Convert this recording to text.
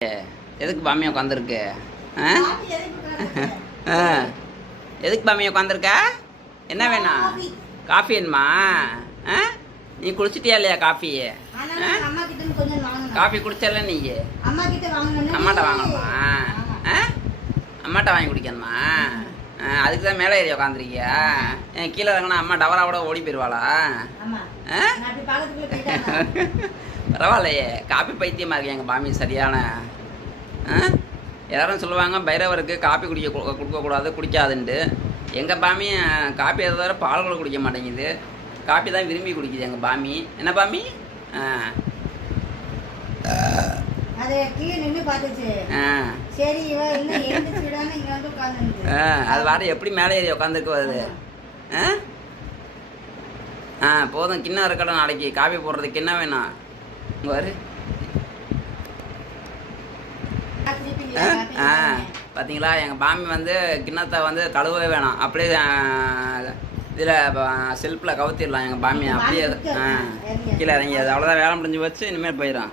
எதுக்கு பாமியா உட்காந்துருக்கு? எதுக்கு பாமியா உட்காந்துருக்க? என்ன வேணும்? காஃபி வேணுமா? நீ குடிச்சிட்டியா இல்லையா காஃபி? காஃபி குடிச்சல நீ? அம்மாட்ட வாங்கணுமா? அம்மாட்ட வாங்கி குடிக்கணுமா? அதுக்கு தான் மேலே ஏறி உட்காந்துருக்கியா? கீழே இறங்கினா அம்மா டவராவோட ஓடி போயிடுவாளா? பரவாயில்லையே, காப்பி பைத்தியமாக இருக்கு எங்கள் பாமி. சரியான எல்லாரும் சொல்லுவாங்க பைரவருக்கு காப்பி கொடுக்கக்கூடாது, குடிக்காதுன்ட்டு. எங்கள் பாமி காப்பி எதை தவிர பால் கூட குடிக்க மாட்டேங்குது. காப்பி தான் விரும்பி குடிக்குது எங்கள் பாமி. என்ன பாமி? அது வார எப்படி மேலே ஏறி உட்காந்துருக்கு வருது? போதும், கிண்ணம் இருக்கட்டும். நாளைக்கு காப்பி போடுறதுக்கு என்ன வேணும்? இங்கே வரு. பார்த்தீங்களா, எங்கள் பாமி வந்து கிண்ணத்தை வந்து கழுவவே வேணாம், அப்படியே இதில் செல்ஃபில் கவுத்திடலாம் எங்கள் பாமி. அப்படியே கீழே இறங்கி அது அவ்வளோதான், வேலை முடிஞ்சு வச்சு இனிமேல் போயிடும்.